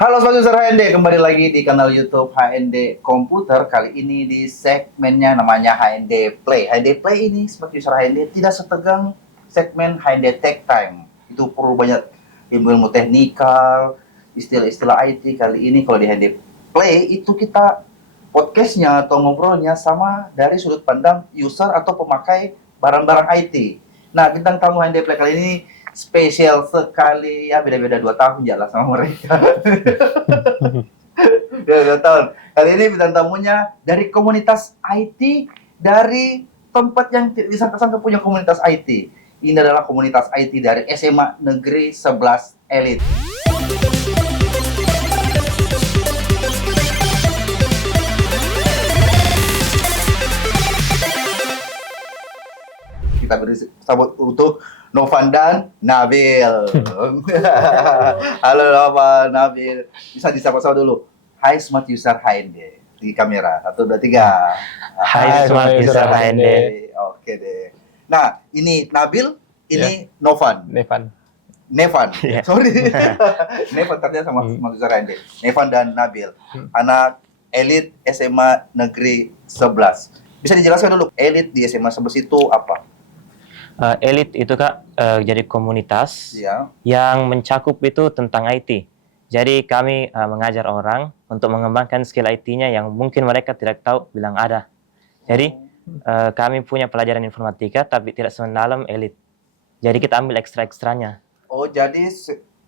Halo Sobat User HND, kembali lagi di kanal YouTube HND Komputer. Kali ini di segmennya namanya HND Play. HND Play ini Sobat User HND tidak setegang segmen HND Tech Time. Itu perlu banyak ilmu-ilmu teknikal, istilah-istilah IT. Kali ini kalau di HND Play itu kita podcastnya atau ngobrolnya sama dari sudut pandang user atau pemakai barang-barang IT. Nah, bintang tamu HND Play kali ini spesial sekali, ya beda-beda 2 tahun jalan sama mereka. Beda 2 tahun. Kali ini bintang tamunya dari komunitas IT, dari tempat yang tidak disangka-sangka punya komunitas IT. Ini adalah komunitas IT dari SMA Negeri 11 Elit. Kita beri sambut untuk Novan dan Nabil. Halo Novan, Nabil. Bisa disapa-sapa dulu. Hai Smart User HND di kamera. 1, 2, 3. Hai Smart User HND. Oke deh. Nah, ini Nabil, ini Novan. Nevan. Yeah. Sorry. Nevan ternyata sama Smart User HND. Nevan dan Nabil. Anak elit SMA Negeri 11. Bisa dijelaskan dulu, elit di SMA 11 itu apa? Elit itu Kak, jadi komunitas Ya. yang mencakup itu tentang IT. Jadi kami mengajar orang untuk mengembangkan skill IT-nya yang mungkin mereka tidak tahu bilang ada. Jadi kami punya pelajaran informatika tapi tidak semendalam elit. Jadi kita ambil ekstra-ekstranya. Oh, jadi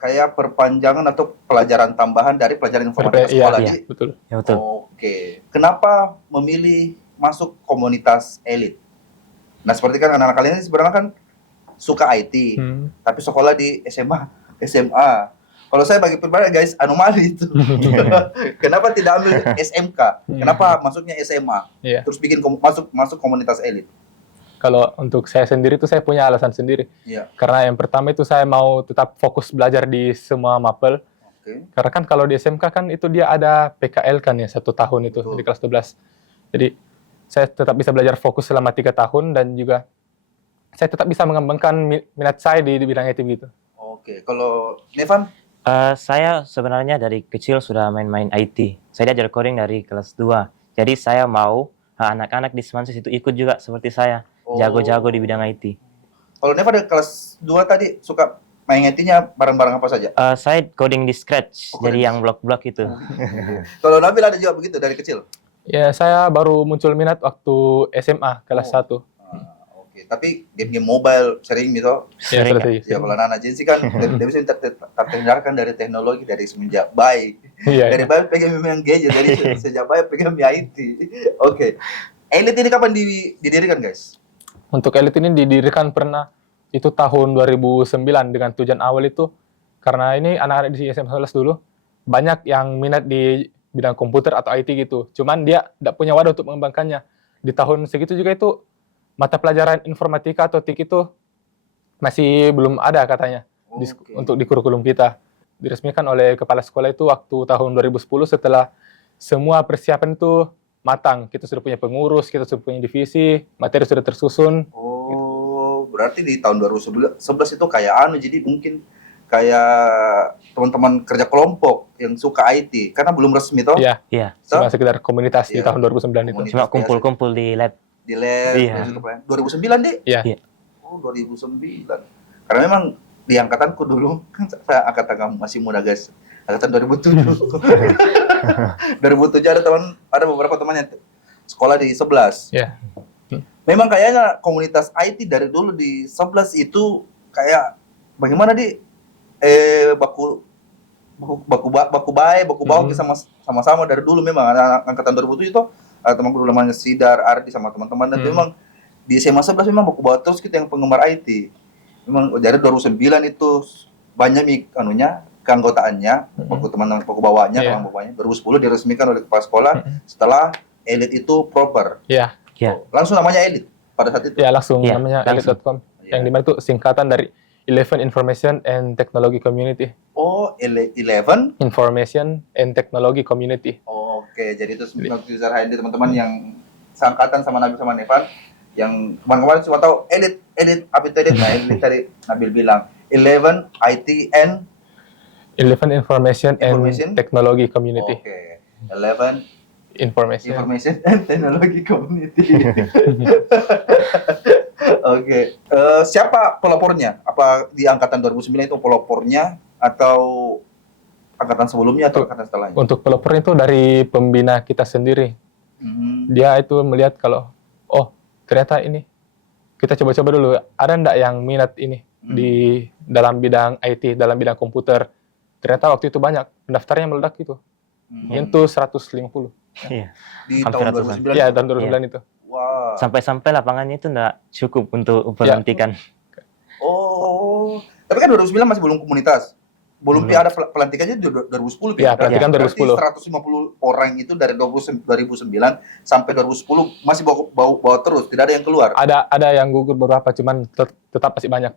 kayak perpanjangan atau pelajaran tambahan dari pelajaran informatika sekolah. Iya, betul. Ya, betul. Oke. Kenapa memilih masuk komunitas elit? Nah, seperti kan anak-anak kalian ini sebenarnya kan suka IT, tapi sekolah di SMA. Kalau saya bagi pribadi guys, anomali itu. Kenapa tidak ambil SMK? Kenapa masuknya SMA? Iya. Terus bikin masuk komunitas elit? Kalau untuk saya sendiri itu saya punya alasan sendiri. Iya. Karena yang pertama itu saya mau tetap fokus belajar di semua mapel. Oke. Karena kan kalau di SMK kan itu dia ada PKL kan ya 1 tahun itu. Betul. Di kelas 12. Jadi saya tetap bisa belajar fokus selama 3 tahun dan juga saya tetap bisa mengembangkan minat saya di bidang IT gitu. Oke. Kalau Nevan? Saya sebenarnya dari kecil sudah main-main IT. Saya diajar coding dari kelas 2. Jadi saya mau anak-anak di Semansis itu ikut juga seperti saya. Jago-jago di bidang IT. Kalau Nevan dari kelas 2 tadi suka main IT-nya barang-barang apa saja? Saya coding di Scratch, jadi coding. yang blok-blok itu. Kalau Nabil ada juga begitu dari kecil? Ya, saya baru muncul minat waktu SMA kelas 1. Oke, tapi game-game mobile sering gitu. Ya, Sering, seperti Ya kalau anak-anak Gen Z kan dia bisa terhindarkan dari teknologi dari semenjak bayi. Iya. Dari bayi pengen main gadget, dari sejak bayi pengen main IT. Oke. Elit ini kapan didirikan, guys? Untuk elit ini didirikan pernah itu tahun 2009 dengan tujuan awal itu karena ini anak-anak di SMA 11 dulu banyak yang minat di bidang komputer atau IT gitu. Cuman dia tidak punya wadah untuk mengembangkannya. Di tahun segitu juga itu mata pelajaran informatika atau TIK itu masih belum ada katanya untuk di kurikulum kita. Diresmikan oleh kepala sekolah itu waktu tahun 2010 setelah semua persiapan itu matang. Kita sudah punya pengurus, kita sudah punya divisi, materi sudah tersusun. Oh, berarti di tahun 2011 itu kayak jadi mungkin kayak teman-teman kerja kelompok yang suka IT karena belum resmi toh? Iya. Iya. Cuma sekedar komunitas di Iya. tahun 2009 itu. Komunitas. Cuma kumpul-kumpul di lab. Di lab. Iya. 2009 deh? Iya. Iya. Oh, 2009. Karena memang di angkatanku dulu kan saya angkatan kamu masih muda guys. Angkatan 2007. 2007 ada beberapa teman yang sekolah di 11. Iya. Memang kayaknya komunitas IT dari dulu di 11 itu kayak bagaimana baku bau sama-sama dari dulu memang anak angkatan 2007 itu temanku dulu namanya Sidar, Ardi sama teman-teman dan memang di SMA 11 memang baku bau terus kita yang penggemar IT. Memang dari 2009 itu banyak keanggotaannya, baku teman-teman baku bawahnya, teman bawahnya. 2010 diresmikan oleh kepala sekolah setelah elit itu proper. Iya. Iya. Langsung namanya elit pada saat itu. Ya, langsung Iya, namanya langsung. elit.com. Iya. Yang dimana itu singkatan dari 11 Information and Technology Community. Oh, 11. Information and Technology Community. Oke, jadi itu Smart User HND teman-teman yang seangkatan sama Nabil sama Nevan yang kemarin-kemarin cuma tahu edit apa itu edit. Nah, edit tadi Nabil bilang 11 IT and 11 Information Information? and Technology Community. Oke. 11 Information. Information and Technology Community. Oke. Siapa pelopornya? Apa di angkatan 2009 itu pelopornya atau angkatan sebelumnya atau angkatan setelahnya? Untuk pelopor itu dari pembina kita sendiri. Dia itu melihat kalau, oh ternyata ini, kita coba-coba dulu, ada ndak yang minat ini di dalam bidang IT, dalam bidang komputer. Ternyata waktu itu banyak, pendaftarnya meledak gitu. Itu 150. Iya. Di Hampir tahun ratusan. 2009? Iya, tahun 2009 itu. Wah. Sampai-sampai lapangannya itu nggak cukup untuk pelantikan. Oh. Tapi kan 2009 masih belum komunitas. Belum ada pelantikannya di 2010. Iya, pelantikan 2010. Berarti 150 orang itu dari 2009 sampai 2010 masih bawa terus, tidak ada yang keluar. Ada yang gugur beberapa, cuman tetap masih banyak.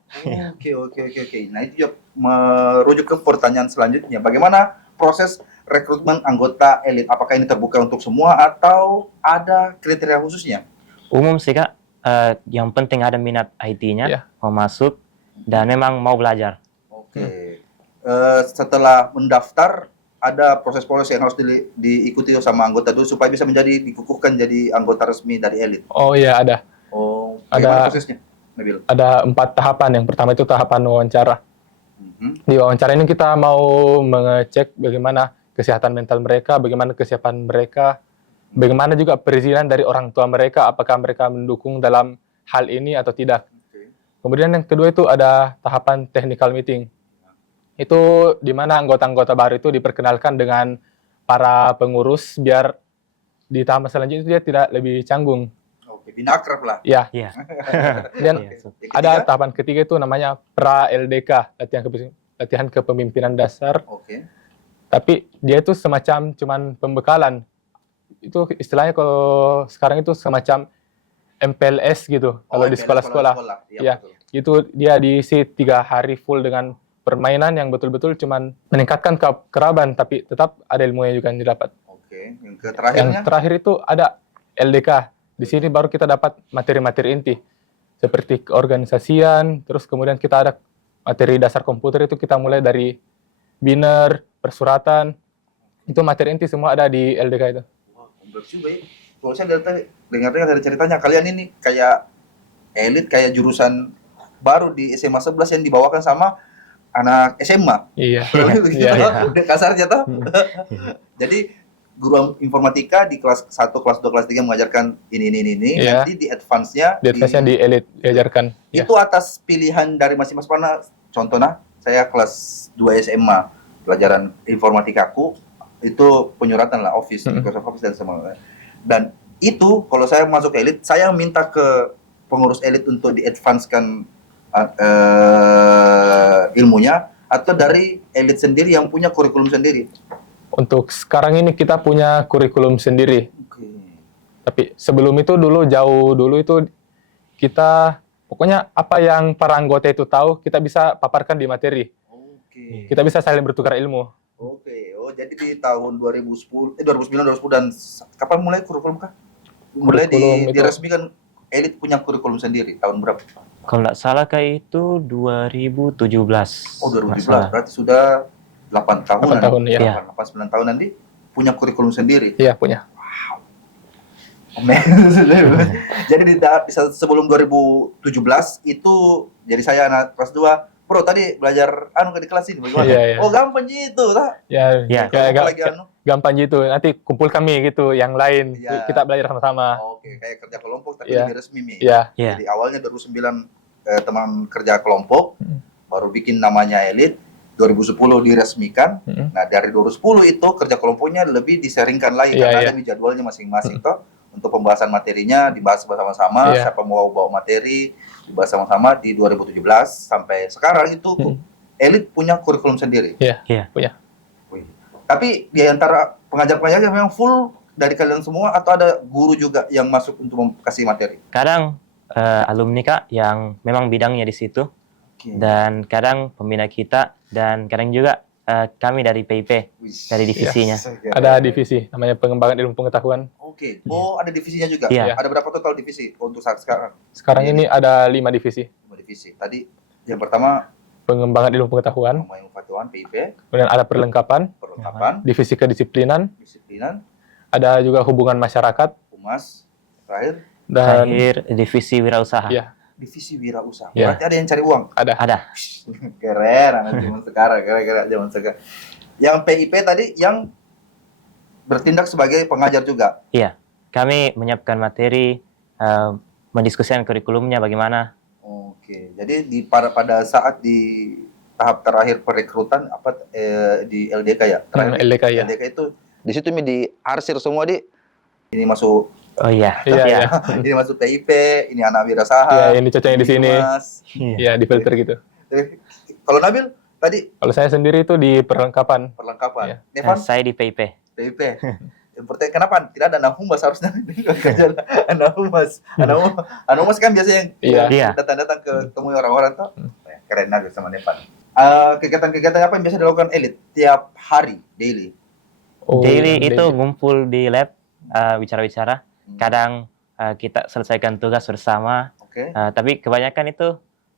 Oke. Nah, itu juga merujuk ke pertanyaan selanjutnya. Bagaimana proses rekrutmen anggota elit? Apakah ini terbuka untuk semua atau ada kriteria khususnya? Umum sih Kak, yang penting ada minat IT-nya, Iya. mau masuk, dan memang mau belajar. Oke. Setelah mendaftar, ada proses-proses yang harus diikuti sama anggota dulu supaya bisa dikukuhkan jadi anggota resmi dari elit. Oh iya, ada. Oh, Ada. bagaimana prosesnya, Nabil? Ada 4 tahapan. Yang pertama itu tahapan wawancara. Di wawancara ini kita mau mengecek bagaimana kesehatan mental mereka, bagaimana kesiapan mereka, bagaimana juga perizinan dari orang tua mereka, apakah mereka mendukung dalam hal ini atau tidak. Oke. Kemudian yang kedua itu ada tahapan technical meeting. Itu di mana anggota-anggota baru itu diperkenalkan dengan para pengurus biar di tahap selanjutnya itu dia tidak lebih canggung. Oke, bina akrab lah. Ya. Iya. Dan Iya, Yang ada ketiga? tahapan ketiga itu namanya pra-LDK, latihan kepemimpinan dasar. Oke. Tapi dia itu semacam cuman pembekalan. Itu istilahnya kalau sekarang itu semacam MPLS gitu. Kalau di sekolah-sekolah. Iya, Ya. betul. Itu dia diisi 3 hari full dengan permainan yang betul-betul cuman meningkatkan keraban, tapi tetap ada ilmunya juga yang didapat. Oke, yang Yang terakhirnya? terakhir itu ada LDK. Di sini baru kita dapat materi-materi inti seperti keorganisasian, terus kemudian kita ada materi dasar komputer itu kita mulai dari biner, persuratan. Itu materi inti semua ada di LDK itu. Wah, kompleks juga ya. Kalau saya dengar dari ceritanya, kalian ini kayak elit, kayak jurusan baru di SMA 11 yang dibawakan sama anak SMA. Iya. Gitu, Iya. udah kasarnya toh. Jadi guru informatika di kelas 1, kelas 2, kelas 3 mengajarkan ini. Iya. Nanti di advance-nya Di atasnya di elit diajarkan. Ya. itu atas pilihan dari masing-masing. Karena contohnya saya kelas 2 SMA, pelajaran informatikaku itu penyuratan lah, Office, Microsoft Office dan semua. Dan itu kalau saya masuk ke elit, saya minta ke pengurus elit untuk di-advance-kan ilmunya, atau dari elit sendiri yang punya kurikulum sendiri. Untuk sekarang ini kita punya kurikulum sendiri. Oke. Tapi sebelum itu jauh dulu itu kita pokoknya apa yang para anggota itu tahu kita bisa paparkan di materi. Oke. Kita bisa saling bertukar ilmu. Oke. Oh, jadi di tahun 2010, 2009, 2010 dan kapan mulai kurikulum kah? Mulai Kurikulum itu- diresmikan elit punya kurikulum sendiri tahun berapa? Kalau nggak salah kayak itu 2017. Oh, Nggak 2017. salah. Berarti sudah 8 tahunan. 8 tahun, ya. 8, 9 tahun nanti punya kurikulum sendiri. Iya, punya. Jadi sebelum 2017 itu, jadi saya anak kelas 2. Bro, tadi belajar di kelas ini bagaimana? Iya, iya. Oh, gampang gitu, tak? Ya, Ya. Apalagi gampang gitu. Nanti kumpul kami gitu, yang lain. Iya. Kita belajar sama-sama. Oke, kayak kerja kelompok tapi Iya. lebih resmi, Mi. Iya. Iya. Jadi awalnya 2009 teman kerja kelompok, baru bikin namanya elit, 2010 diresmikan. Nah, dari 2010 itu kerja kelompoknya lebih diseringkan lagi Iya, karena iya. ada di jadwalnya masing-masing toh. Untuk pembahasan materinya dibahas bersama-sama, Iya. siapa mau bawa materi dibahas sama-sama di 2017 sampai sekarang itu elit punya kurikulum sendiri. Iya, Iya. punya. Wih. Tapi di antara pengajar-pengajar memang full dari kalian semua atau ada guru juga yang masuk untuk kasih materi? Kadang alumni Kak yang memang bidangnya di situ, Oke. dan kadang pembina kita, dan kadang juga kami dari PIP, Wih. dari divisinya. Ada divisi, namanya pengembangan ilmu pengetahuan. Oke. Oh, ada divisinya juga? Iya. Ada berapa total divisi untuk saat sekarang? Sekarang Iya. ini ada 5 divisi. 5 divisi. Tadi yang pertama pengembangan ilmu pengetahuan, Ilmu pengetahuan PIP, kemudian ada perlengkapan, divisi kedisiplinan, disiplinan, ada juga hubungan masyarakat, humas, terakhir dan Terakhir divisi wirausaha. ya, divisi wirausaha. Ya. Berarti ada yang cari uang. Ada. Keren, anak zaman sekarang, keren zaman sekarang. Yang PIP tadi yang bertindak sebagai pengajar juga. Iya. Kami menyiapkan materi, mendiskusikan kurikulumnya bagaimana. Oke, jadi pada saat di tahap terakhir perekrutan di LDK ya, terakhir LDK ya. LDK itu di situ diarsir semua ini masuk Oh iya. Iya, iya. ini masuk PIP, ini anak wirausaha. Ya, ini cocoknya di sini. humas. Ya, di filter gitu. Kalau Nabil tadi Kalau saya sendiri itu di perlengkapan. perlengkapan, Iya. Nevan Saya di PIP. PIP. Yang pertanyaan kenapa tidak ada anak humas harusnya kerja anak humas. Anak humas kan biasanya yang Iya. datang-datang ke temui orang-orang tuh. Keren Nabil sama Nevan. Kegiatan-kegiatan apa yang biasa dilakukan elit tiap hari daily? Oh, Daily daily. itu ngumpul di lab, bicara-bicara. Kadang kita selesaikan tugas bersama, Oke. tapi kebanyakan itu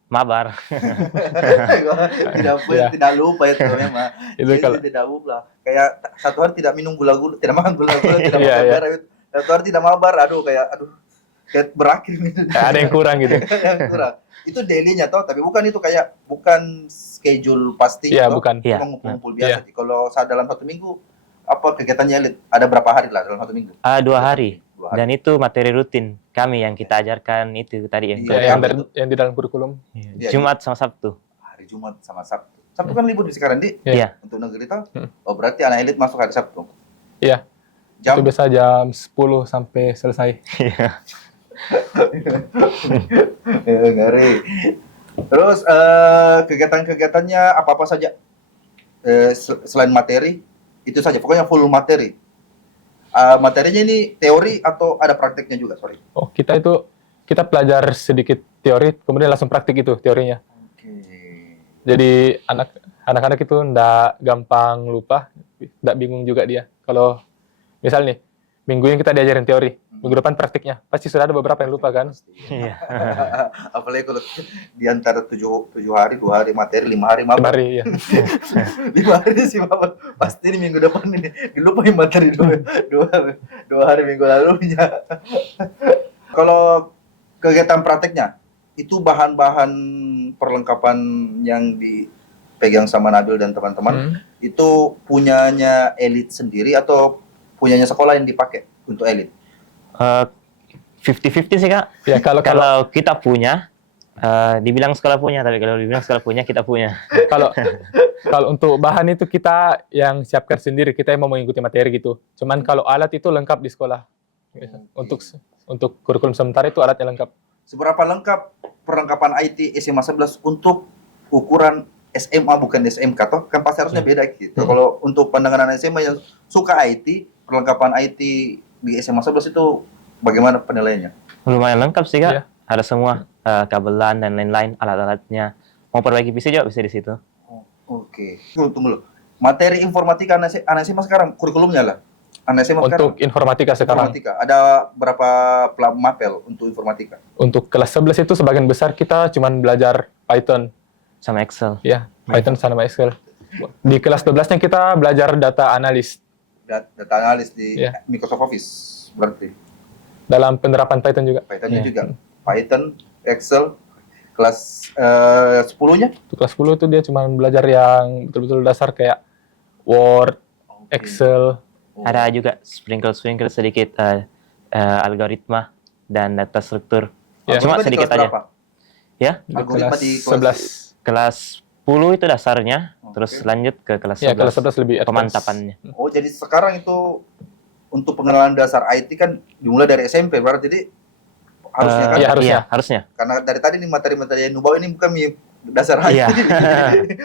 mabar. Ya. tidak lupa itu memang. Itu Jadi kalau- tidak lupa. Kayak satu hari tidak minum gula-gula, tidak makan gula-gula, tidak Iya, makan iya. garam. Satu hari tidak mabar, kayak berakhir gitu. Ada yang kurang gitu. Yang kurang. Itu daily-nya toh, tapi bukan schedule pasti. Iya, toh. bukan. Iya. Cuma ngumpul-ngumpul biasa. Kalau saat dalam 1 minggu apa kegiatannya elit? Ada berapa hari lah dalam 1 minggu? 2 hari. 2 hari. Dan itu materi rutin kami yang kita ajarkan itu tadi yang Iya, Ya, betul. yang di dalam kurikulum. Iya, Jumat sama Sabtu. Hari Jumat sama Sabtu. Sabtu kan libur di sekarang di Iya. untuk negeri toh. Hmm. Oh berarti anak elit masuk hari Sabtu. Iya. Jam Itu biasa jam 10 sampai selesai. ya, ngeri. Terus kegiatan-kegiatannya apa-apa saja selain materi itu saja. Pokoknya full materi. Materinya ini teori atau ada prakteknya juga? Sorry. Oh, kita belajar sedikit teori, kemudian langsung praktik itu teorinya. Oke. Jadi anak-anak itu ndak gampang lupa, ndak bingung juga dia. Kalau misal nih, minggu ini kita diajarin teori, minggu depan praktiknya, pasti sudah ada beberapa yang lupa kan? Iya. Apalagi kalau di antara 7 hari, 2 hari materi, 5 hari mabar. Kemarin ya. 5 hari sih mabar. Pasti ini minggu depan ini dilupain materi 2 hari minggu lalunya. Kalau kegiatan prakteknya itu bahan-bahan perlengkapan yang dipegang sama Nabil dan teman-teman itu punyanya elit sendiri atau punyanya sekolah yang dipakai untuk elit? 50-50 sih, Kak. Ya, kalau Kita punya, dibilang sekolah punya, tapi kalau dibilang sekolah punya, kita punya. kalau untuk bahan itu kita yang siapkan sendiri, kita yang mau mengikuti materi gitu. Cuman kalau alat itu lengkap di sekolah. Untuk kurikulum sementara itu alatnya lengkap. Seberapa lengkap perlengkapan IT SMA 11 untuk ukuran SMA bukan SMK toh? Kan pasti harusnya beda gitu. Kalau untuk pandangan anak SMA yang suka IT, perlengkapan IT di SMA 11 itu bagaimana penilaiannya? Lumayan lengkap sih, Kak. Iya. Ada semua kabelan dan lain-lain, alat-alatnya. Mau perbaiki PC juga bisa di situ. Oke. Tunggu dulu. Materi informatika anak SMA sekarang kurikulumnya lah. Anak SMA sekarang. Untuk informatika sekarang. Informatika. Ada berapa mapel untuk informatika? Untuk kelas 11 itu sebagian besar kita cuman belajar Python. Sama Excel. Ya, Python sama Excel. Di kelas 12-nya kita belajar data analis Data analis di Iya. Microsoft Office berarti. dalam penerapan Python juga. Pythonnya Iya. juga. Python, Excel, kelas 10-nya? Untuk kelas 10 itu dia cuma belajar yang betul-betul dasar kayak Word, Excel. Ada juga sprinkle sedikit algoritma dan data struktur. Ya. Cuma Algoritma di sedikit kelas aja. berapa? Ya, Di Algoritma kelas di kelas 11. kelas 10 itu dasarnya, Oke. terus lanjut ke kelas Ya, 11. kelas 11 lebih advance. Pemantapannya. Oh, jadi sekarang itu untuk pengenalan dasar IT kan dimulai dari SMP, berarti jadi harusnya kan? Iya, harusnya. Iya, harusnya. Karena dari tadi nih materi-materi yang nubawa ini bukan dasar IT. Iya.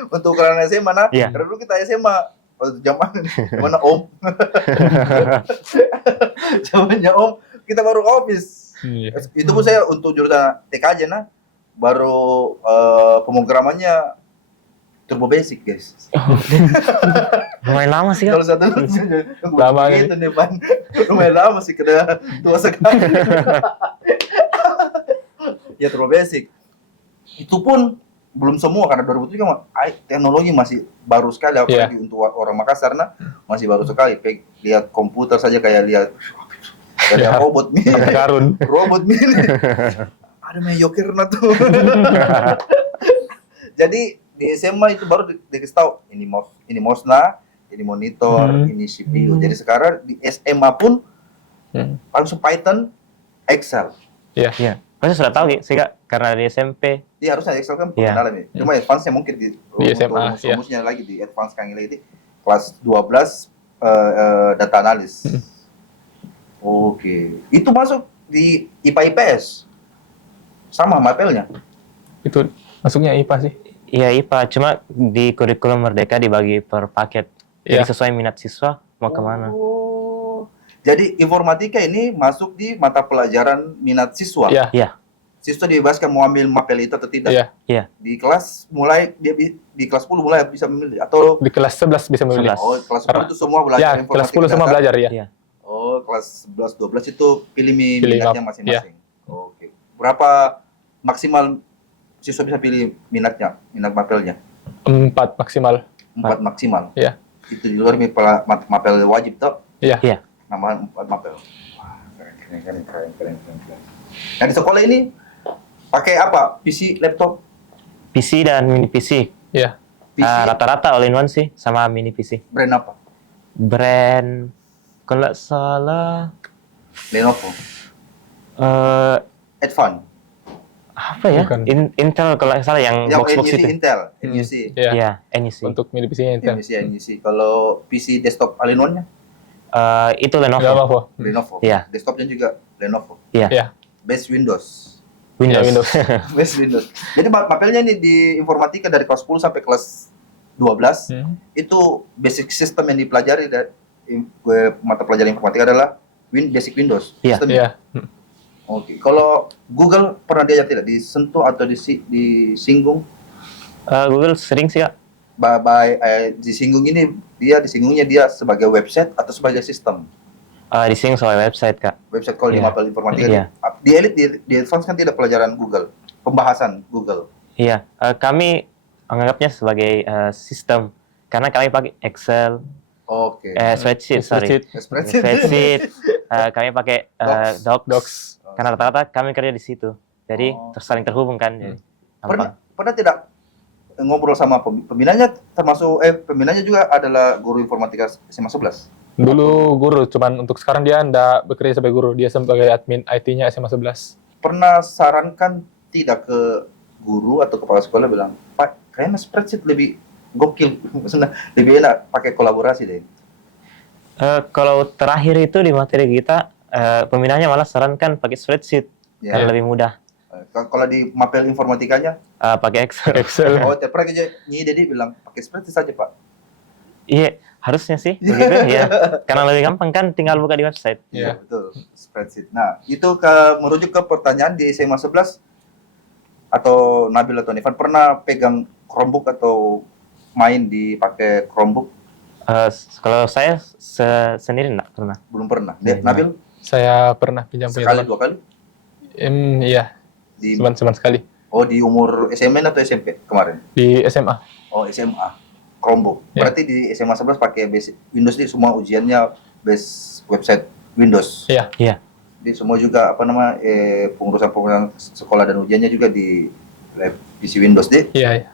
Untuk ukuran SMA, nah. Iya. Karena dulu kita SMA, waktu zaman Om. Zamannya Om, kita baru Office. Iya. Itu pun saya untuk jurusan TK aja, nah. Baru pemrogramannya Turbo Basic, guys. Lumayan lama sih, Kalau Kak. satu Lama gitu depan. Lumayan lama sih, kena tua sekali. Ya Turbo Basic. Itu pun belum semua karena 2007 kan teknologi masih baru sekali apalagi untuk orang Makassar nah masih baru sekali. Lihat komputer saja kayak lihat ada robot nih. Karun. Robot nih. Ada meyokirna tuh. Jadi di SMA itu baru dikasih tahu ini mouse-nya, ini monitor, ini CPU. Jadi sekarang di SMA pun langsung Python, Excel. Iya. Iya. Pasti sudah tahu sih Kak, karena di SMP. Iya harusnya Excel kan pengenalan ya. Cuma advance-nya mungkin di SMA, rumusnya lagi di advance kang ini kelas 12 data analis. Oke. Itu masuk di IPA IPS. Sama mapelnya. Itu masuknya IPA sih. Iya IPA, cuma di kurikulum Merdeka dibagi per paket. Jadi sesuai minat siswa mau kemana. Jadi informatika ini masuk di mata pelajaran minat siswa. Iya. Siswa dibebaskan mau ambil mapel itu atau tidak. Iya. Di kelas mulai di kelas 10 mulai bisa memilih atau Di kelas 11 bisa memilih. 11. Oh, kelas 10 itu semua belajar Ya, informatika. kelas 10 semua dasar. belajar ya. Iya. Oh, kelas 11 12 itu pilih Pilih minatnya masing-masing. Oke. Berapa maksimal siswa bisa pilih minat mapelnya? 4 maksimal. 4 maksimal. Iya. Itu di luar mapel wajib toh. Iya. Nama 4 mapel. Wah, keren. Nah, di sekolah ini pakai apa? PC, laptop, PC dan mini PC. Iya. PC, Rata-rata all in one sih sama mini PC. brand apa? Brand kalau nggak salah Lenovo, Advan, apa ya? Bukan. Intel kalau nggak salah yang box NUC itu. Intel, NUC, Iya. Iya, NEC. Untuk milih PC-nya Intel. NUC. Kalau PC desktop all-in-one-nya Itu Lenovo. Lenovo. Lenovo. Iya. Desktopnya juga Lenovo. Iya. Iya. Base Windows. Windows. Ya, Windows. Base Windows. Jadi mapelnya nih di informatika dari kelas 10 sampai kelas 12 itu basic system yang dipelajari dari mata pelajaran informatika adalah basic Windows. Iya. Sistem. Iya. Oke. Kalau Google pernah diajar tidak disentuh atau disinggung? Google sering sih Kak. Disinggungnya dia sebagai website atau sebagai sistem. Disinggung soal website Kak. Website kalau di Iya. mapel informatika Iya. di elite di advance kan tidak pelajaran Google, pembahasan Google. Iya. Kami menganggapnya sebagai sistem karena kami pakai Excel, Oke. spreadsheet, sorry. Spreadsheet. Spreadsheet. Kami pakai Docs. Docs. Karena rata-rata kami kerja di situ. Jadi saling terhubung kan. Jadi, Pernah tidak ngobrol sama pembinanya termasuk pembinanya juga adalah guru informatika SMA 11? Dulu guru, cuman untuk sekarang dia ndak bekerja sebagai guru, dia sebagai admin IT-nya SMA 11. Pernah sarankan tidak ke guru atau kepala sekolah bilang, "Pak, kayaknya spreadsheet lebih gokil, maksudnya lebih enak pakai kolaborasi deh." Kalau terakhir itu di materi kita, pembinanya malah sarankan pakai spreadsheet Ya. karena lebih mudah. Kalau di mapel informatikanya, Pakai Excel. Excel. tiap pernah aja Nyi Dedi bilang pakai spreadsheet saja, Pak. Iya, harusnya sih begitu ya. Karena lebih gampang kan tinggal buka di website. Iya. Betul, spreadsheet. Nah, itu merujuk ke pertanyaan di SMA 11 atau Nabil atau Nivan pernah pegang Chromebook atau main pakai Chromebook? Kalau saya sendiri enggak pernah. Belum pernah. Iya, Nabil Saya pernah pinjam punya sekali teman. 2 kali Iya, di cuman sekali. di umur SMA atau SMP kemarin? Di SMA. Oh, SMA. Chromebook. Ya. Berarti di SMA 11 pakai basic Windows ini semua ujiannya base website Windows. Iya. Iya. Jadi semua juga pengurusan sekolah dan ujiannya juga di PC Windows deh. Iya.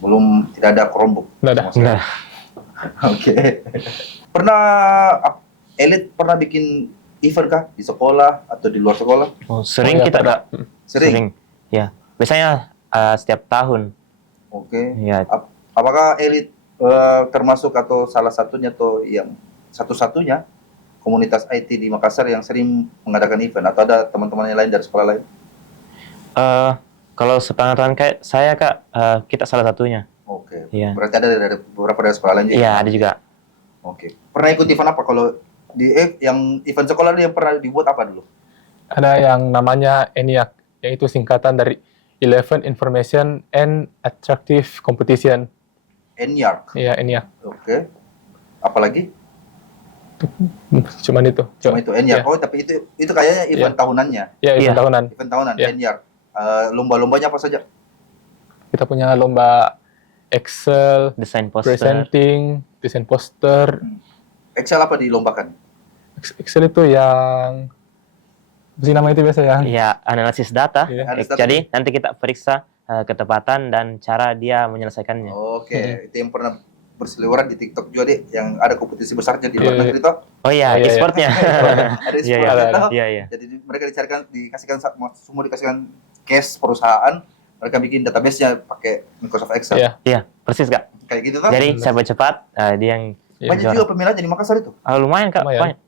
Belum tidak ada Chromebook. Nggak ada. Enggak. Oke. Pernah elit pernah bikin event kah di sekolah atau di luar sekolah? Oh, sering Oh, iya, kita pernah. Kak. Sering. Ya. Biasanya setiap tahun. Oke. Ya. Apakah elit termasuk atau salah satunya atau yang satu-satunya komunitas IT di Makassar yang sering mengadakan event atau ada teman-teman yang lain dari sekolah lain? Kalau sepengetahuan kayak saya Kak, kita salah satunya. Oke. Iya. Berarti ada dari beberapa dari sekolah lain juga? Iya, ada juga. Oke. Pernah ikut event apa kalau di yang event sekolah yang pernah dibuat apa dulu? Ada yang namanya ENIAC, yaitu singkatan dari Eleven Information and Attractive Competition. ENIAC. Iya, ENIAC. Oke. Apalagi? Cuman itu. Cuma itu ENIAC. Iya. Oh, tapi itu kayaknya event tahunnya. Ya, event Iya. tahunan. Event tahunan Iya. ENIAC. Lomba-lombanya apa saja? Kita punya lomba Excel, Desain poster. presenting, desain poster. Excel apa dilombakan? Excel itu yang apa sih nama itu biasa ya? Iya, analisis data. Iya. Analisis data. Jadi nanti kita periksa ketepatan dan cara dia menyelesaikannya. Oke, itu yang pernah berseliweran di TikTok juga deh, yang ada kompetisi besarnya di luar Iya. negeri toh. Oh iya, Oh, iya, e-sportnya. Ada Iya, e-sport iya. toh. Iya, iya. Jadi mereka dikasihkan semua dikasihkan case perusahaan, mereka bikin database-nya pakai Microsoft Excel. Iya. Iya, persis Kak. Kayak gitu toh. Jadi siapa cepat dia yang Iya. Banyak juga peminatnya di Makassar itu. lumayan Kak, Lumayan. banyak.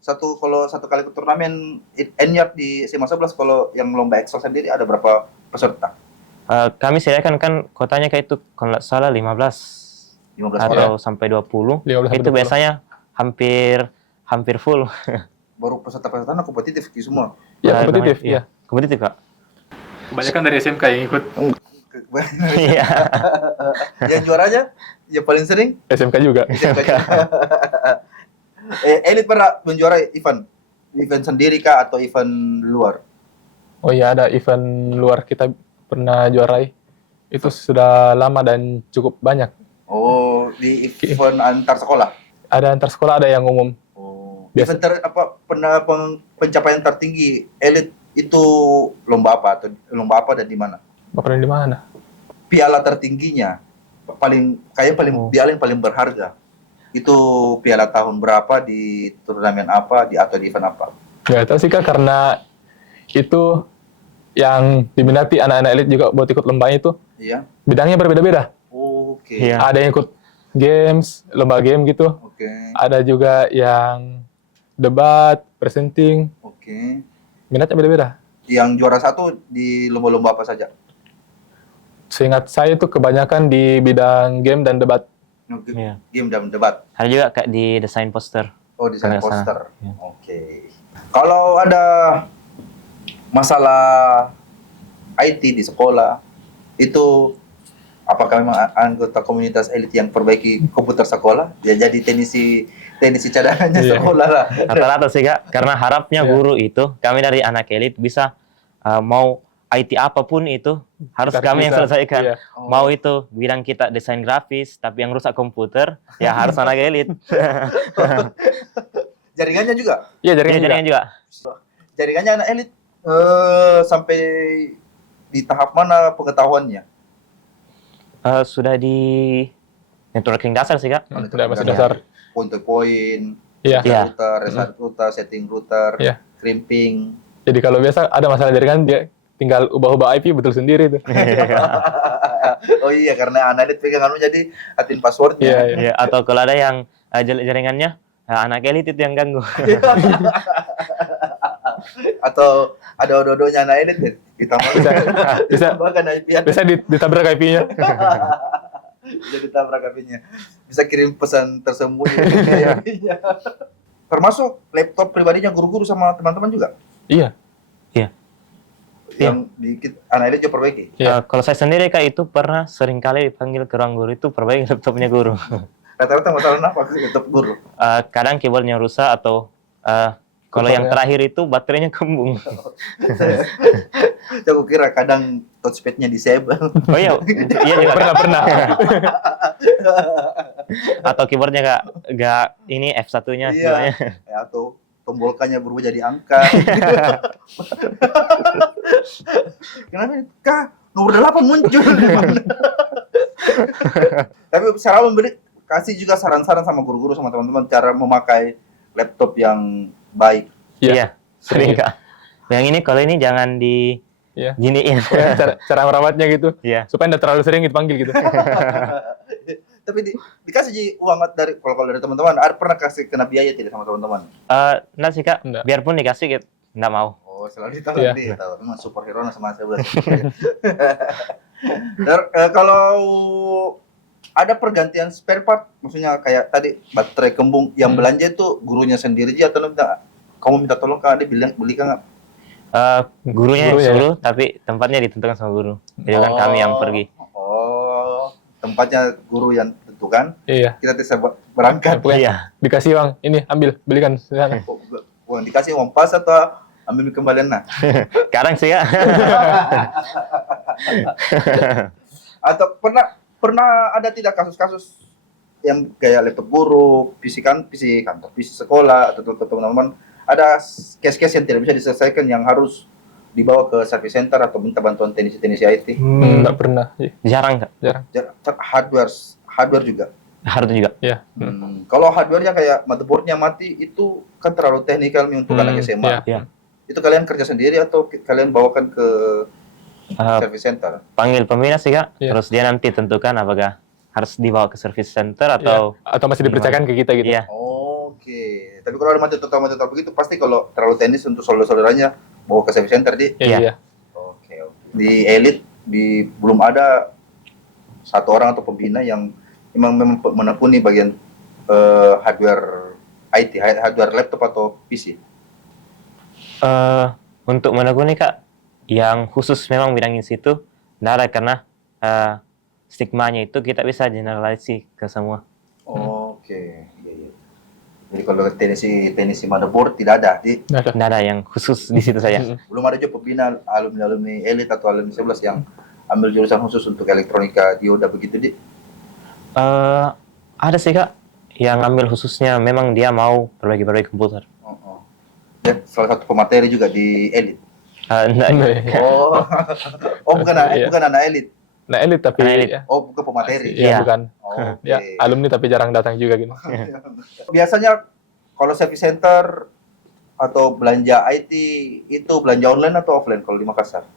Kalau satu kali turnamen Enyart di SMA 11, kalau yang lomba Excel sendiri ada berapa peserta? Kami sediakan kan kotanya kayak itu kalau nggak salah 15 15 atau orang. sampai 20. 15 sampai Itu 20. biasanya hampir full. Baru peserta-peserta kompetitif semua. Ya, kompetitif, Iya. ya. Kompetitif Kak. Kebanyakan dari SMK yang ikut. Iya. Yang juaranya yang paling sering SMK juga. Elit pernah menjuarai event sendiri kah atau event luar? Oh iya, ada event luar kita pernah juarai. Itu sudah lama dan cukup banyak. Oh, di event antar sekolah. Ada antar sekolah, ada yang umum. Oh, Biasa. event pencapaian tertinggi elit itu lomba apa dan di mana? Bapak di mana? Piala tertingginya paling piala yang paling berharga. Itu piala tahun berapa di turnamen apa atau di event apa? Nggak tahu sih Kak, karena itu yang diminati anak-anak elit juga buat ikut lombanya itu Iya. bidangnya berbeda-beda. Oke. Iya. Ada yang ikut games, lomba game gitu. Oke. Ada juga yang debat, presenting, Oke. minatnya beda-beda. Yang juara satu di lomba-lomba apa saja? Seingat saya itu kebanyakan di bidang game dan debat. Oke. Iya. Game dan debat. Ada juga Kak di desain poster. Oh, desain Kalau nggak poster. Iya. Oke. Kalau ada masalah IT di sekolah, itu apakah memang anggota komunitas elit yang perbaiki komputer sekolah? Ya jadi teknisi cadangannya Iya. sekolah lah. Rata-rata sih Kak, karena harapnya Iya. guru itu, kami dari anak elit bisa mau IT apapun itu harus Kita kami yang bisa. selesaikan. Iya. Oh. Mau itu bidang kita desain grafis, tapi yang rusak komputer, ya harus anak elit. Jaringannya juga. Iya, Iya, jaringan juga. jaringan juga. Jaringannya anak elit sampai di tahap mana pengetahuannya? Sudah di networking dasar sih Kak. Sudah masih Iya. dasar. Point-to-point, Iya. Iya. router, reset router, setting router, Iya. crimping. Jadi kalau biasa ada masalah jaringan, dia tinggal ubah-ubah IP betul sendiri itu. Oh iya, karena anak elit pegang anu jadi admin passwordnya. Iya, iya. Ya, atau kalau ada yang jelek jaringannya, anak elit itu yang ganggu. Atau ada ododonya anak elit kita Bisa. tambahkan IP-nya. Bisa ditabrak IP-nya. Jadi tabrak IP-nya. Bisa kirim pesan tersembunyi ke IP-nya. Termasuk laptop pribadinya guru-guru sama teman-teman juga. Iya. Yang anak elit juga perbaiki. Iya. Kalau saya sendiri Kak itu pernah seringkali dipanggil ke ruang guru itu perbaiki laptopnya guru. Rata-rata masalah apa laptop guru? Kadang keyboardnya rusak atau kalau yang Kotornya. terakhir itu baterainya kembung. Aku kira kadang touchpad-nya disable. Oh iya, iya juga Kak. Pernah. Atau keyboardnya nggak ini F1-nya. Iya. Ya, atau tombolkannya berubah jadi angka. Kenapa? Kak, nomor 8 muncul di mana? Tapi secara kasih juga saran-saran sama guru-guru sama teman-teman cara memakai laptop yang baik. Iya, sering Kak. Yang ini kalau ini jangan di Iya. giniin. Cara merawatnya gitu. Iya. Supaya tidak terlalu sering dipanggil gitu. Tapi dikasih uang dari kalau dari teman-teman, ada pernah kasih kena biaya tidak sama teman-teman? Nah sih Kak, Nggak. biarpun dikasih gitu, nggak mau. Oh, selalu ditahu Iya. dia tahu. Memang superhero sama saya bilang. Kalau ada pergantian spare part, maksudnya kayak tadi baterai kembung yang belanja itu gurunya sendiri aja atau kamu minta tolong ke adik belikan nggak? Gurunya yang Guru ya? suruh, tapi tempatnya ditentukan sama guru. Jadi kan kami yang pergi. Oh, tempatnya guru yang tentukan. Iya. Kita bisa berangkat. Iya. Dikasih uang, ini ambil, belikan di sana. Uang dikasih uang pas atau ambil kembalian nah? Sekarang sih ya. Atau pernah ada tidak kasus-kasus yang kayak laptop buruk, PC kantor, PC sekolah atau teman-teman ada case-case yang tidak bisa diselesaikan yang harus dibawa ke service center atau minta bantuan teknisi IT? Nggak pernah. Jarang, Kak. Jarang. Hardware juga. Harus juga. Ya. Kalau hardware-nya kayak motherboard-nya mati itu kan terlalu teknikal nih untuk anak SMA. Iya. Itu kalian kerja sendiri atau kalian bawakan ke service center? Panggil pembina sih, Kak. Iya. Terus dia nanti tentukan apakah harus dibawa ke service center atau Atau masih dipercayakan ke kita gitu. Iya. Oke. Tapi kalau ada mati total begitu pasti kalau terlalu teknis untuk solder-solderannya bawa ke service center di. Iya. Oke. Di Elite belum ada satu orang atau pembina yang memang menekuni bagian hardware IT, hardware laptop atau PC. Untuk menekuni, Kak, yang khusus memang bidang di situ nggak ada karena stigmanya itu kita bisa generalisasi ke semua. Oke. Iya. Jadi kalau teknisi motherboard tidak ada, Nggak ada yang khusus di situ saja. belum ada juga pembina alumni Elite atau alumni 11 yang ambil jurusan khusus untuk elektronika dioda begitu, Di? Ada sih, Kak, yang ambil khususnya memang dia mau perbaiki komputer. Dan salah satu pemateri juga di Elite. Enggak. Bukan Iya. bukan anak Elite. Nah, elit tapi Anak elit. ya, Bukan pemateri. ya, Iya. bukan. Oke. Ya, alumni tapi jarang datang juga gitu. Biasanya kalau service center atau belanja IT itu belanja online atau offline kalau di Makassar?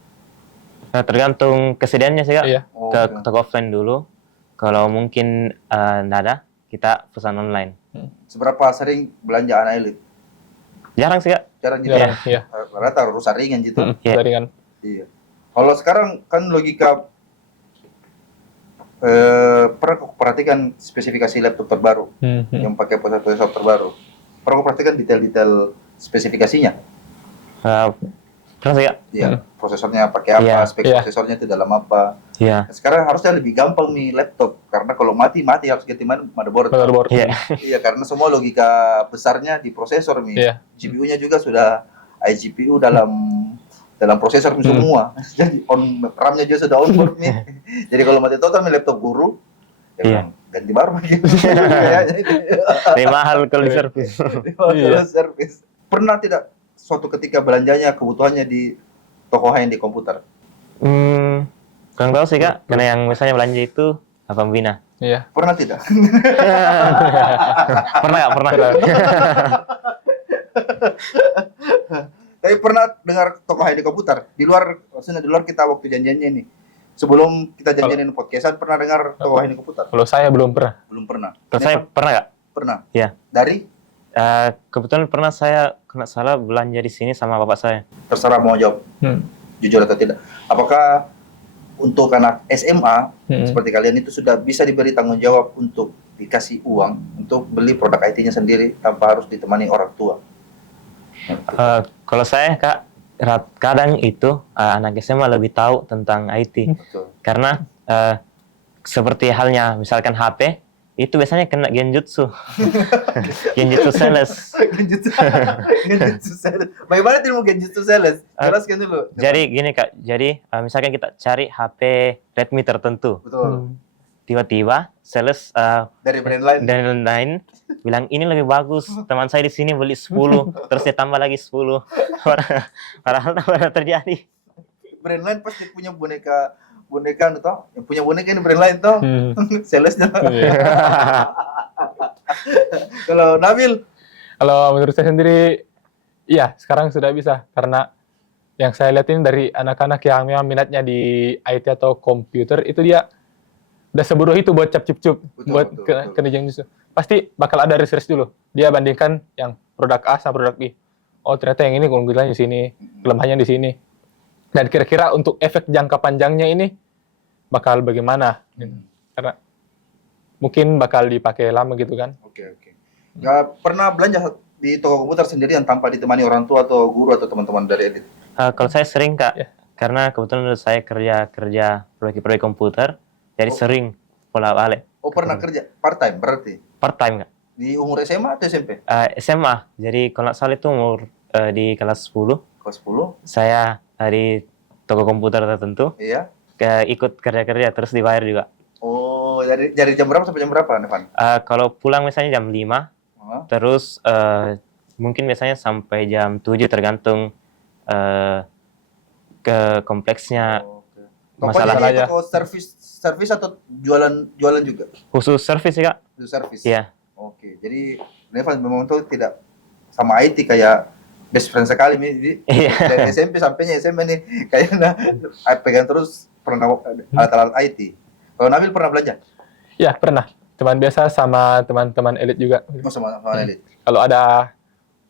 Tergantung kesediaannya sih, Kak. Iya. Ke toko offline dulu. Kalau mungkin nggak ada, kita pesan online. Seberapa sering belanja anak Elite? Jarang sih, Kak. Jarang gitu. Jarang, iya. Rata rusak ringan gitu. Iya. Jaringan. Iya. Kalau sekarang kan logika pernah aku perhatikan spesifikasi laptop terbaru yang pakai prosesor terbaru. Pernah aku perhatikan detail-detail spesifikasinya. Pernah sih, Kak. Iya, prosesornya pakai apa, Iya. spek Iya. prosesornya itu dalam apa. Iya. Sekarang harusnya lebih gampang nih laptop karena kalau mati harus ganti motherboard. Motherboard. Iya. Iya, karena semua logika besarnya di prosesor nih. Iya. GPU-nya juga sudah iGPU dalam prosesor semua. Jadi RAM-nya juga sudah onboard nih. Jadi kalau mati total nih laptop guru, ya Iya. ganti baru lagi. Kayaknya itu. Lebih mahal kalau di servis. Iya. Service. Pernah tidak suatu ketika belanjanya kebutuhannya di toko high-end di komputer? Kurang tahu sih, Kak. Karena yang misalnya belanja itu pembina. Iya. Pernah tidak? Pernah, Kak? Pernah. Tapi pernah dengar toko high-end di komputer? Maksudnya di luar kita waktu janjiannya nih. Sebelum kita janjianin podcastan, pernah dengar toko high-end di komputer? Kalau saya belum pernah. Belum pernah. Kalau saya pernah, Kak. Pernah. Iya. Dari Kebetulan pernah saya kena salah belanja di sini sama bapak saya. terserah mau jawab jujur atau tidak. Apakah untuk anak SMA seperti kalian itu sudah bisa diberi tanggung jawab untuk dikasih uang untuk beli produk IT-nya sendiri tanpa harus ditemani orang tua? Kalau saya, Kak, kadang itu anak SMA lebih tahu tentang IT. Betul. Karena seperti halnya misalkan HP, itu biasanya kena genjutsu. Genjutsu sales. Genjutsu sales. Bagaimana ilmu genjutsu sales? Jelaskan dulu. Jadi gini, Kak. Jadi misalkan kita cari HP Redmi tertentu. Betul. Tiba-tiba sales Dari brand lain. dan lain bilang ini lebih bagus. Teman saya di sini beli 10, terus dia tambah lagi 10. Padahal tak pernah terjadi. Brand lain pasti punya boneka toh. Yang punya boneka ini brand lain toh. Salesnya. Kalau Nabil, Kalau menurut saya sendiri, iya sekarang sudah bisa karena yang saya lihat ini dari anak-anak yang memang minatnya di IT atau komputer itu dia udah sebodoh itu buat cap-cip-cup, buat kena justru. Pasti bakal ada research dulu. Dia bandingkan yang produk A sama produk B. Oh ternyata yang ini keunggulannya di sini, kelemahannya di sini. Dan kira-kira untuk efek jangka panjangnya ini bakal bagaimana? Karena mungkin bakal dipakai lama gitu kan. Oke. Nggak pernah belanja di toko komputer sendirian tanpa ditemani orang tua atau guru atau teman-teman dari Elite? Kalau saya sering, Kak. Ya. Karena kebetulan saya kerja proyek komputer, jadi sering bolak-balik. Oh pernah kerja part time berarti Part time, Kak. di umur SMA atau SMP? SMA. Jadi kalau nggak salah itu umur di kelas 10. Kelas 10? Saya dari toko komputer tertentu. Iya. ikut kerja-kerja terus dibayar juga. Oh, dari jam berapa sampai jam berapa, Nevan? Kalau pulang misalnya jam 5, Oh. terus mungkin biasanya sampai jam 7 tergantung ke kompleksnya. Oke. Masalah Pokoknya dia aja. toko servis atau jualan juga? Khusus servis sih, Kak. Itu servis. Iya. Oke, jadi Nevan memang tuh tidak sama IT kayak best friend sekali nih. Jadi Iya. dari SMP sampainya SMA nih kayaknya pegang terus pernah alat-alat IT. Kalau Nabil pernah belanja? Ya, pernah. Teman biasa sama teman-teman elit juga. Oh, sama Elit. Kalau ada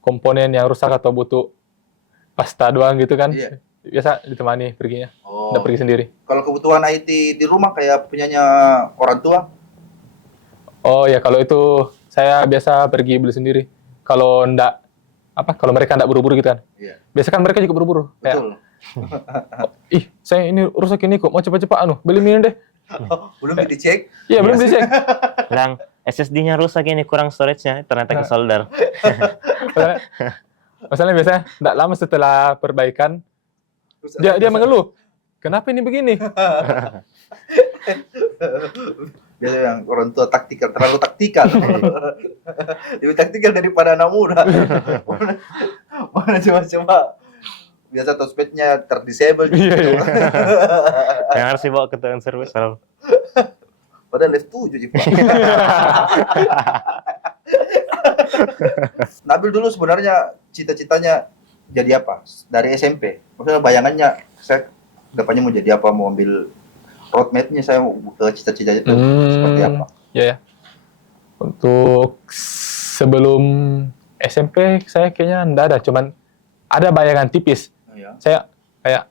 komponen yang rusak atau butuh pasta doang gitu kan, Iya. biasa ditemani perginya. Oh. Nggak pergi sendiri. Kalau kebutuhan IT di rumah kayak punyanya orang tua? Oh ya, kalau itu saya biasa pergi beli sendiri. Kalau kalau mereka ndak buru-buru gitu kan. Iya. Biasa kan mereka juga buru-buru. Kayak, Betul. ih, saya ini rusak ini kok, mau cepat-cepat beli minum deh. Belum dicek. Iya, belum dicek. Bilang SSD-nya rusak ini, kurang storage-nya, ternyata ke solder. Masalahnya biasanya nggak lama setelah perbaikan, dia mengeluh. Kenapa ini begini? Biasanya yang orang tua taktikal, terlalu taktikal. Lebih taktikal daripada anak muda. Mana coba-coba. Biasa touchpad-nya terdisable. Iya, iya. Yang harus dibawa ke tukang servis. Kalau Padahal left 7 sih, Pak. Nabil dulu sebenarnya cita-citanya jadi apa? Dari SMP. Maksudnya bayangannya saya depannya mau jadi apa? Mau ambil roadmap-nya saya mau ke cita-citanya itu seperti apa? Ya, ya. Untuk sebelum SMP saya kayaknya enggak ada, cuman ada bayangan tipis. Iya, Saya kayak,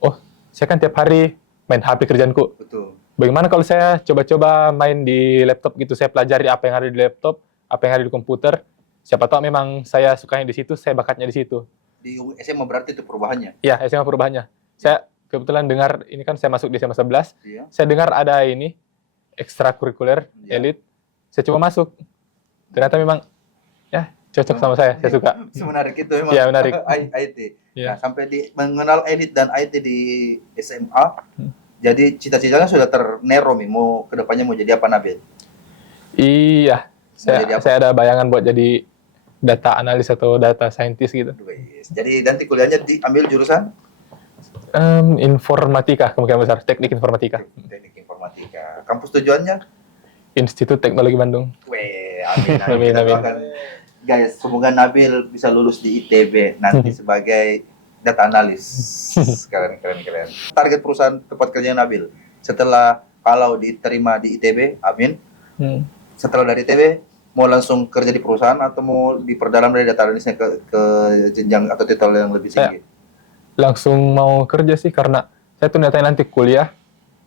oh, saya kan tiap hari main HP kerjaanku. betul. Bagaimana kalau saya coba-coba main di laptop gitu, saya pelajari apa yang ada di laptop, apa yang ada di komputer. Siapa tahu memang saya sukanya di situ, saya bakatnya di situ. Di SMA berarti itu perubahannya. Iya, SMA perubahannya. Saya kebetulan dengar, ini kan saya masuk di SMA 11, Iya. saya dengar ada ini, ekstrakurikuler, Iya. elit. Saya coba masuk. Ternyata memang, ya, cocok sama saya suka. Semenarik itu memang. Iya, menarik. IT. Iya. Nah, sampai mengenal edit dan IT di SMA. Jadi cita-citanya sudah ternero nih, mau kedepannya mau jadi apa, Nabil? Iya, jadi apa? saya ada bayangan buat jadi data analis atau data scientist gitu. Wes. Jadi nanti kuliahnya diambil jurusan Informatika, kemungkinan besar, teknik informatika. teknik informatika. Kampus tujuannya? Institut Teknologi Bandung. Weh, amin, Amin, Kita amin. doakan. Guys, semoga Nabil bisa lulus di ITB nanti sebagai data analis. Keren. Target perusahaan tempat kerja Nabil setelah kalau diterima di ITB, amin. Setelah dari ITB mau langsung kerja di perusahaan atau mau diperdalam dari data analisnya ke jenjang atau titel yang lebih tinggi? Langsung mau kerja sih karena saya tuh nanti kuliah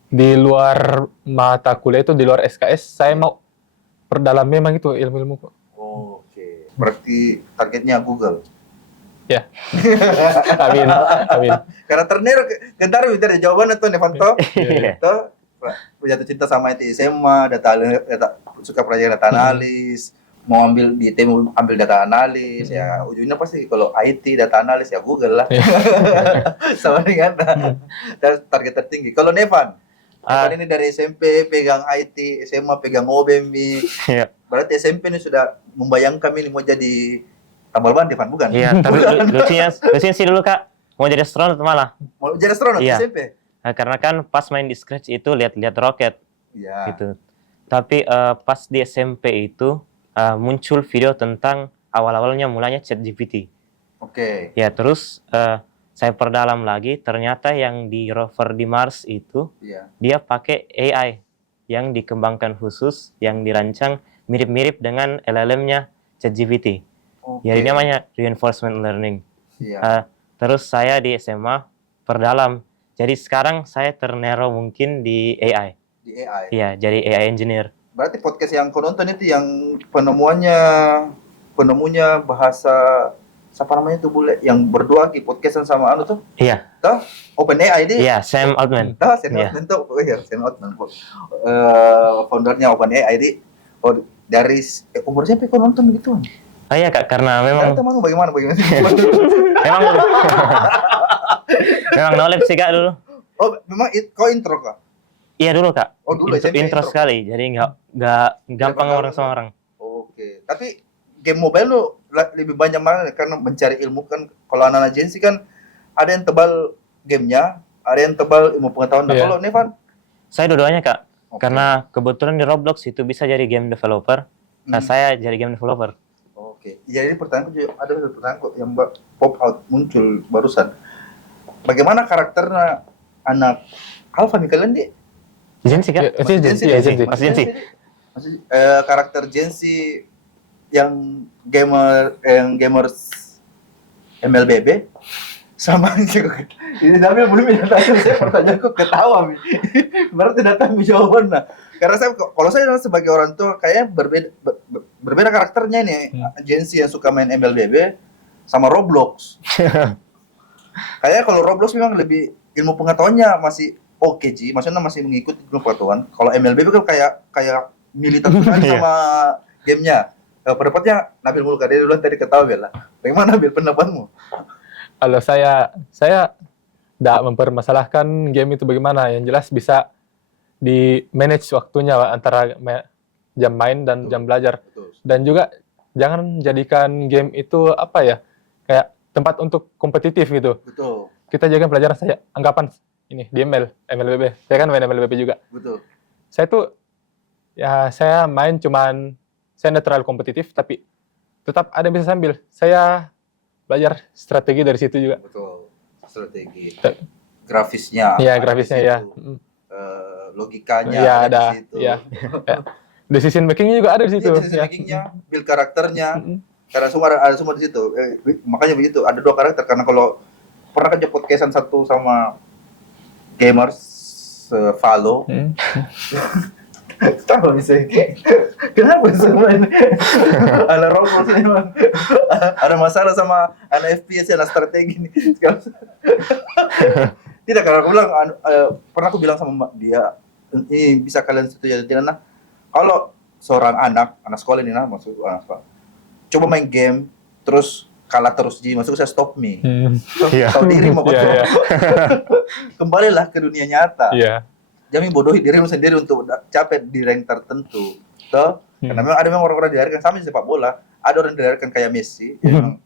di luar mata kuliah itu di luar SKS saya mau perdalam memang itu ilmu-ilmu. Oke. Berarti targetnya Google. Ya. Amin. Karena ternero gentar dari jawaban itu Nevanto. Iya. Tuh jatuh cinta sama IT SMA, data suka pelajaran data analis, mau ambil di IT mau ambil data analis, ya ujungnya pasti kalau IT data analis ya Google lah. Sama dengan target tertinggi. Kalau Nevan ini dari SMP pegang IT, SMA pegang OBMI. Iya. Berarti SMP ini sudah membayangkan ini mau jadi tambal ban, Nevan, bukan? Iya, tapi lucunya sih dulu, Kak, mau jadi astronot malah. Mau jadi astronot Iya. SMP? Nah, karena kan pas main di Scratch itu lihat-lihat roket Iya. gitu. Tapi pas di SMP itu muncul video tentang awal-awalnya mulanya ChatGPT. Oke. Ya, terus saya perdalam lagi, ternyata yang di rover di Mars itu Iya. dia pakai AI yang dikembangkan khusus, yang dirancang mirip-mirip dengan LLM-nya ChatGPT. Oke. Jadi namanya reinforcement learning. Iya. Terus saya di SMA perdalam. Jadi sekarang saya ternero mungkin di AI. Di AI. Iya, jadi AI engineer. Berarti podcast yang kau nonton itu yang penemunya bahasa siapa namanya tuh bule yang berdua di podcastan sama anu tuh? Iya. Tuh, OpenAI dia. Iya, Sam Altman. Tuh, Sam Iya. Altman tuh. Oh iya, Sam Altman. Foundernya OpenAI di dari umur siapa kau nonton gitu? Oh iya, Kak, karena memang Emang bagaimana? memang memang knowledge sih, Kak, dulu. Oh, memang kau intro kah? Iya dulu kak. Oh, dulu SMP intro intro. sekali, jadi nggak gampang bergaul orang sama orang. Oke. Tapi game mobile lu lebih banyak mana karena mencari ilmu kan. Kalau anak-anak Gen Z kan ada yang tebal gamenya, ada yang tebal ilmu pengetahuan. Nah, Iya. kalau Nevan, Saya dua-duanya kak, oke. karena kebetulan di Roblox itu bisa jadi game developer. Nah, Hmm. saya jadi game developer. Oke. Jadi pertanyaan juga ada satu pertanyaan kok yang pop out muncul barusan. Bagaimana karakternya anak Alpha nih kalian di? Gen Z kak? Masih Gen Z, Gen Z, iya, Gen Z. Masih Gen Z. Masih karakter Gen Z yang gamers MLBB sama ini Nabil belum datang, saya pertanyaanku ketawa Mi. Berarti datang jawabannya. Karena kalau saya sebagai orang tua kayaknya berbeda karakternya nih. Gen Z yang suka main MLBB sama Roblox. Kayaknya kalau Roblox memang lebih ilmu pengetahuannya masih oke Ji, maksudnya masih mengikuti ilmu pengetahuan. Kalau MLBB kan kayak militer sekali sama gamenya. Pendapatnya Nabil mulu dia duluan tadi ketawa Bella. Bagaimana Nabil pendapatmu? Kalau saya tidak mempermasalahkan game itu bagaimana, yang jelas bisa di manage waktunya Pak, antara jam main dan jam belajar. Betul. Dan juga jangan jadikan game itu apa ya, kayak tempat untuk kompetitif gitu. Betul. Kita jadikan pelajaran saya anggapan ini di MLBB. Saya kan main MLBB juga. Betul. Saya tuh ya saya main cuman saya netral kompetitif, tapi tetap ada yang bisa sambil. Saya belajar strategi dari situ juga. Betul. Strategi. Te- Grafisnya. Iya, ada grafisnya di ya. situ. Logikanya Iya, ada ada. di situ. Iya. Decision making-nya juga ada di situ. Iya, decision Ya. making-nya, build karakternya. Mm-mm. Karena semua ada semua di situ. Makanya begitu, ada 2 karakter karena kalau pernah kerja podcastan satu sama gamers Valo. Tahu bisa kenapa semua ini ada Roblox ini Bang? Ada masalah sama anak FPS anak strategi nih. Tidak, karena aku bilang pernah aku bilang sama dia, ini bisa kalian setuju atau tidak nah, kalau seorang anak sekolah ini nah, maksud anak sekolah coba main game terus kalah terus maksudku saya stop me. Iya. Tahu diri mau Iya, iya. kembalilah ke dunia nyata. Iya. Jangan bodohi dirimu sendiri untuk capek di rank tertentu. Toh, karena memang ada orang-orang dilahirkan sama di sepak bola, ada orang dilahirkan kayak Messi yang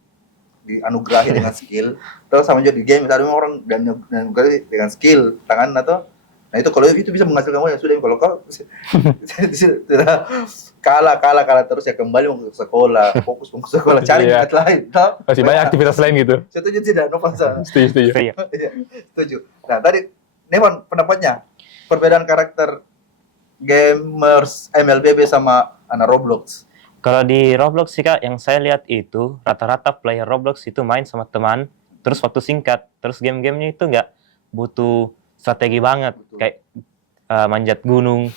dianugerahi dengan skill. Terus sama juga di game ada memang orang dianugerahi dengan skill tangan atau nah itu kalau itu bisa menghasilkan uang ya sudah, kalau kau sudah kalah terus ya kembali mau ke sekolah, fokus ke sekolah, cari Iya. minat lain. Toh, Masih banyak aktivitas lain gitu. setuju tidak Novansa? Setuju. Iya. Iya, setuju. Nah, tadi Nevan pendapatnya perbedaan karakter gamers MLBB sama anak Roblox. Kalau di Roblox sih kak, yang saya lihat itu rata-rata player Roblox itu main sama teman, terus waktu singkat, terus game-gamenya itu nggak butuh strategi banget, Betul. kayak manjat gunung,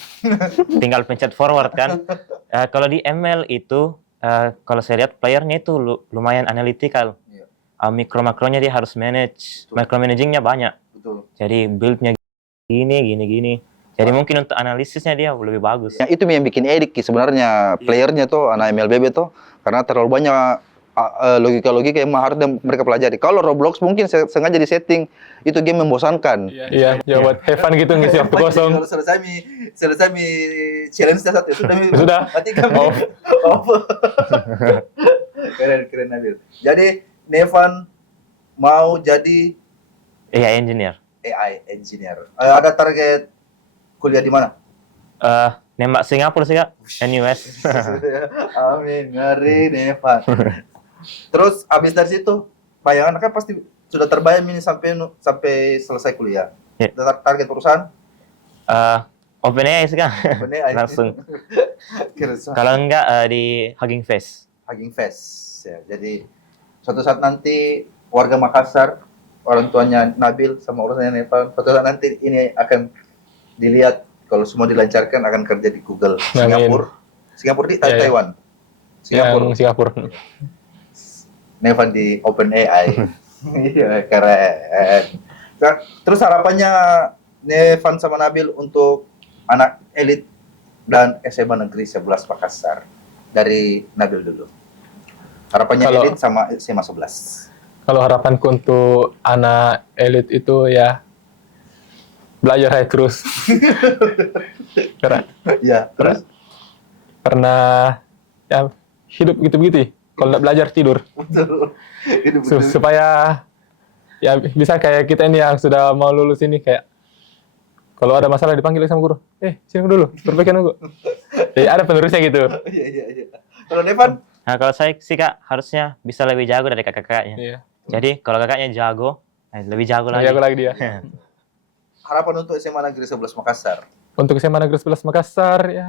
tinggal pencet forward kan. Kalau di ML itu, kalau saya lihat playernya itu lumayan analytical. Iya. Mikro-makronya dia harus manage, Betul. micromanagingnya banyak. Betul. Jadi build-nya gini. Jadi mungkin untuk analisisnya dia lebih bagus. Yang itu yang bikin edik sebenarnya playernya tuh anak MLBB tuh karena terlalu banyak logika-logika yang harus mereka pelajari. Kalau Roblox mungkin sengaja di setting itu game membosankan. Iya, ya buat have fun gitu ngisi waktu kosong. Kalau selesai mi challenge satu sudah Sudah. matikan Off. off. keren Nabil. Jadi Nevan mau jadi Iya, engineer. AI engineer. Ada target kuliah di mana? Nembak Singapura sih kak, NUS. Amin, ngeri Nevan. Terus habis dari situ, bayangan kan pasti sudah terbayang ini sampai selesai kuliah. Ya. Target perusahaan? OpenAI sih kak. OpenAI. Langsung. Keren. Kalau enggak di Hugging Face. Hugging Face. Ya, jadi suatu saat nanti warga Makassar, orang tuanya Nabil sama urusannya Nepal, suatu saat nanti ini akan dilihat kalau semua dilancarkan akan kerja di Google Singapura di Ya, ya. Taiwan. Singapura. Yang Singapura. Nevan di OpenAI. Iya, keren. Nah, terus harapannya Nevan sama Nabil untuk anak elit dan SMA Negeri 11 Makassar. Dari Nabil dulu. Harapannya Kalau- elit sama SMA 11. Kalau harapanku untuk anak elit itu ya belajar aja terus. Karena Ya, terus ya hidup gitu-gitu. Kalau nggak belajar tidur. betul. Itu betul. Supaya ya bisa kayak kita ini yang sudah mau lulus ini kayak kalau ada masalah dipanggil sama guru. Sini dulu, perbaikan dulu. Jadi ada penerusnya gitu. Iya, iya, iya. Kalau Devan, Nah, kalau saya sih Kak, harusnya bisa lebih jago dari kakak-kakaknya. Iya. Jadi kalau kakaknya jago, lebih jago lagi. Jago lagi dia. harapan untuk SMA Negeri 11 Makassar. Untuk SMA Negeri 11 Makassar ya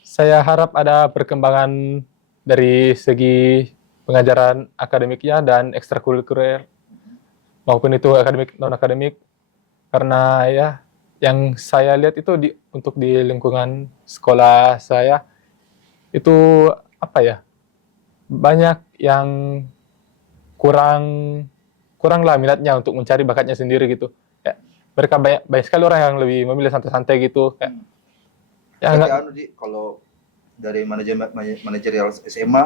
saya harap ada perkembangan dari segi pengajaran akademiknya dan ekstrakurikuler maupun itu akademik non akademik karena ya yang saya lihat itu untuk di lingkungan sekolah saya itu apa ya banyak yang kurang lah minatnya untuk mencari bakatnya sendiri gitu ya, mereka banyak sekali orang yang lebih memilih santai-santai gitu kayak ya Tapi nggak anu Di, kalau dari manajerial SMA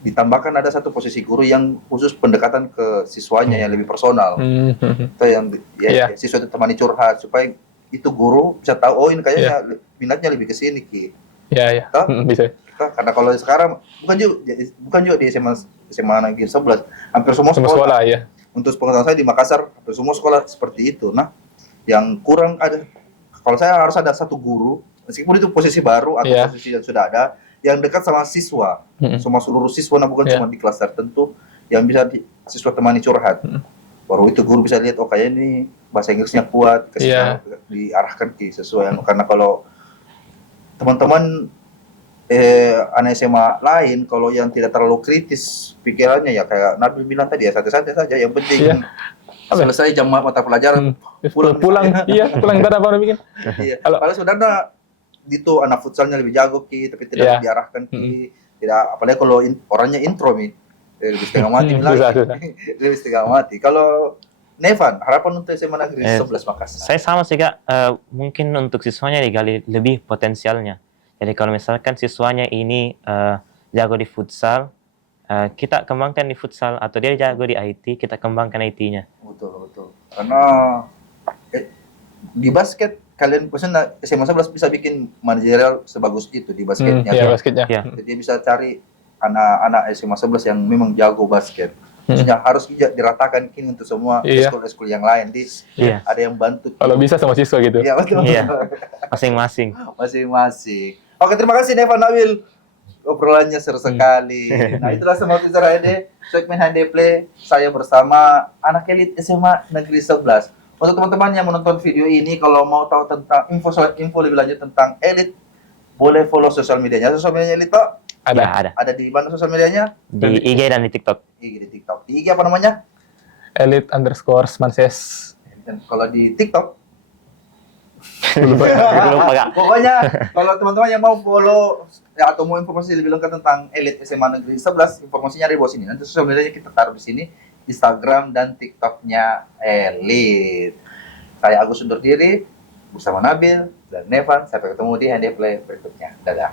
ditambahkan ada satu posisi guru yang khusus pendekatan ke siswanya yang lebih personal. Itu yang Iya. siswa itu temani curhat supaya itu guru bisa tahu oh ini kayaknya minatnya lebih ke sini Ki. ya Hah? bisa Karena kalau sekarang bukan juga di SMA Negeri 11, hampir semua semua sekolah. sekolah ya Untuk pengetahuan saya di Makassar hampir semua sekolah seperti itu. Nah, yang kurang ada kalau saya harus ada satu guru meskipun itu posisi baru atau Iya. posisi yang sudah ada yang dekat sama siswa, sama seluruh siswa, nah bukan Iya. cuma di kelas tertentu yang bisa siswa temani curhat. Baru itu guru bisa lihat oh kayak ini bahasa Inggrisnya kuat, Iya. diarahkan ke sesuai yang karena kalau teman-teman anak SMA lain kalau yang tidak terlalu kritis pikirannya ya kayak Nabil bilang tadi ya santai-santai saja yang penting Iya. selesai jam mata pelajaran pulang iya pulang ibadah apa bikin iya. Kalau- Padahal sebenarnya itu anak futsalnya lebih jago Ki tapi tidak Iya. diarahkan Ki tidak apalagi kalau orangnya intro Mi lebih setengah mati lagi Susah. lebih setengah mati. Kalau Nevan harapan untuk SMA Negeri Eh, 11 Makassar Saya sama sih Kak, mungkin untuk siswanya digali lebih potensialnya. Jadi kalau misalkan siswanya ini jago di futsal, kita kembangkan di futsal, atau dia jago di IT, kita kembangkan IT-nya. betul karena di basket kalian maksudnya SMA 11 bisa bikin manajerial sebagus itu di basketnya. ya basketnya Iya. Jadi dia bisa cari anak-anak SMA 11 yang memang jago basket. Maksudnya harus diratakan kini untuk semua Iya. sekolah-sekolah yang lain. Iya. Ada yang bantu. kalau bisa sama siswa gitu Iya, betul. Iya. Masing-masing. Masing-masing. Oke, terima kasih Nevan Nabil. Obrolannya seru sekali. Nah, itulah semua teaser HND, segmen HND Play. Saya bersama anak elit SMA Negeri 11. Untuk teman-teman yang menonton video ini, kalau mau tahu tentang info lebih lanjut tentang elit, boleh follow sosial medianya. Sosial medianya elit, Pak? ada Ya, ada. Ada di mana sosial medianya? Di IG dan di TikTok. Di TikTok. Di IG apa namanya? elite_manses Dan kalau di TikTok, Lupa Kak. pokoknya kalau teman-teman yang mau follow ya, atau mau informasi lebih lengkap tentang elit SMA Negeri 11, informasinya ada di bawah sini. Nanti sosial medianya kita taruh di sini, Instagram dan TikToknya elit. Saya Agus undur diri bersama Nabil dan Nevan. Sampai ketemu di Handy Play berikutnya. Dadah.